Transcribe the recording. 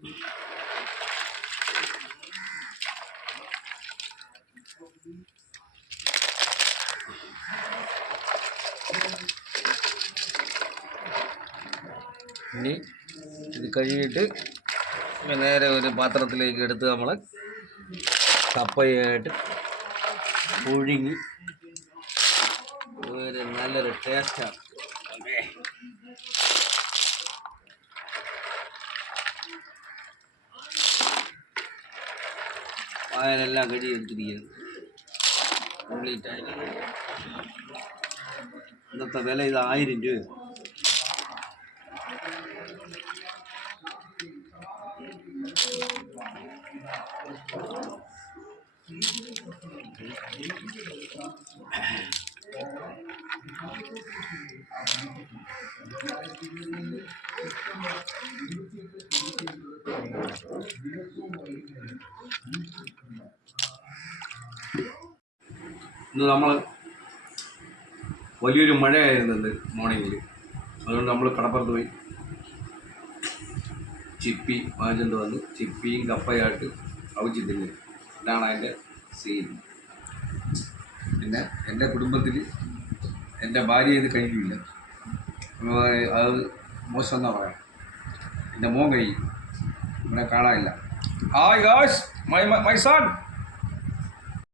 ഇനി ഇത് കഴുകിയിട്ട് നേരെ ഒരു പാത്രത്തിലേക്ക് എടുത്ത് നമ്മൾ കപ്പയായിട്ട് പുഴുങ്ങി ഒരു നല്ലൊരു ടേസ്റ്റാണ്. ഓക്കെ, വായനെല്ലാം കഴുകി എടുത്തിരിക്കുന്നത് കംപ്ലീറ്റായിട്ട്. ഇന്നത്തെ വില ഇത് 1000 രൂപ. ഇന്ന് നമ്മൾ വലിയൊരു മഴയായിരുന്നുണ്ട് മോർണിംഗിൽ. അതുകൊണ്ട് നമ്മൾ കടപ്പുറത്ത് പോയി ചിപ്പി വാങ്ങിച്ചുകൊണ്ട് വന്ന് ചിപ്പിയും കപ്പയായിട്ട് അവിച്ച് തിന്നു. ഇതാണ് അതിൻ്റെ സീൻ. പിന്നെ എൻ്റെ കുടുംബത്തിൽ എൻ്റെ ഭാര്യ ഇത് കഴിക്കില്ല, അത് മോശം എന്നാ പറയാം. എൻ്റെ മോൻ കഴിക്കും, ഇവിടെ കാണാനില്ല. Hi guys, my son.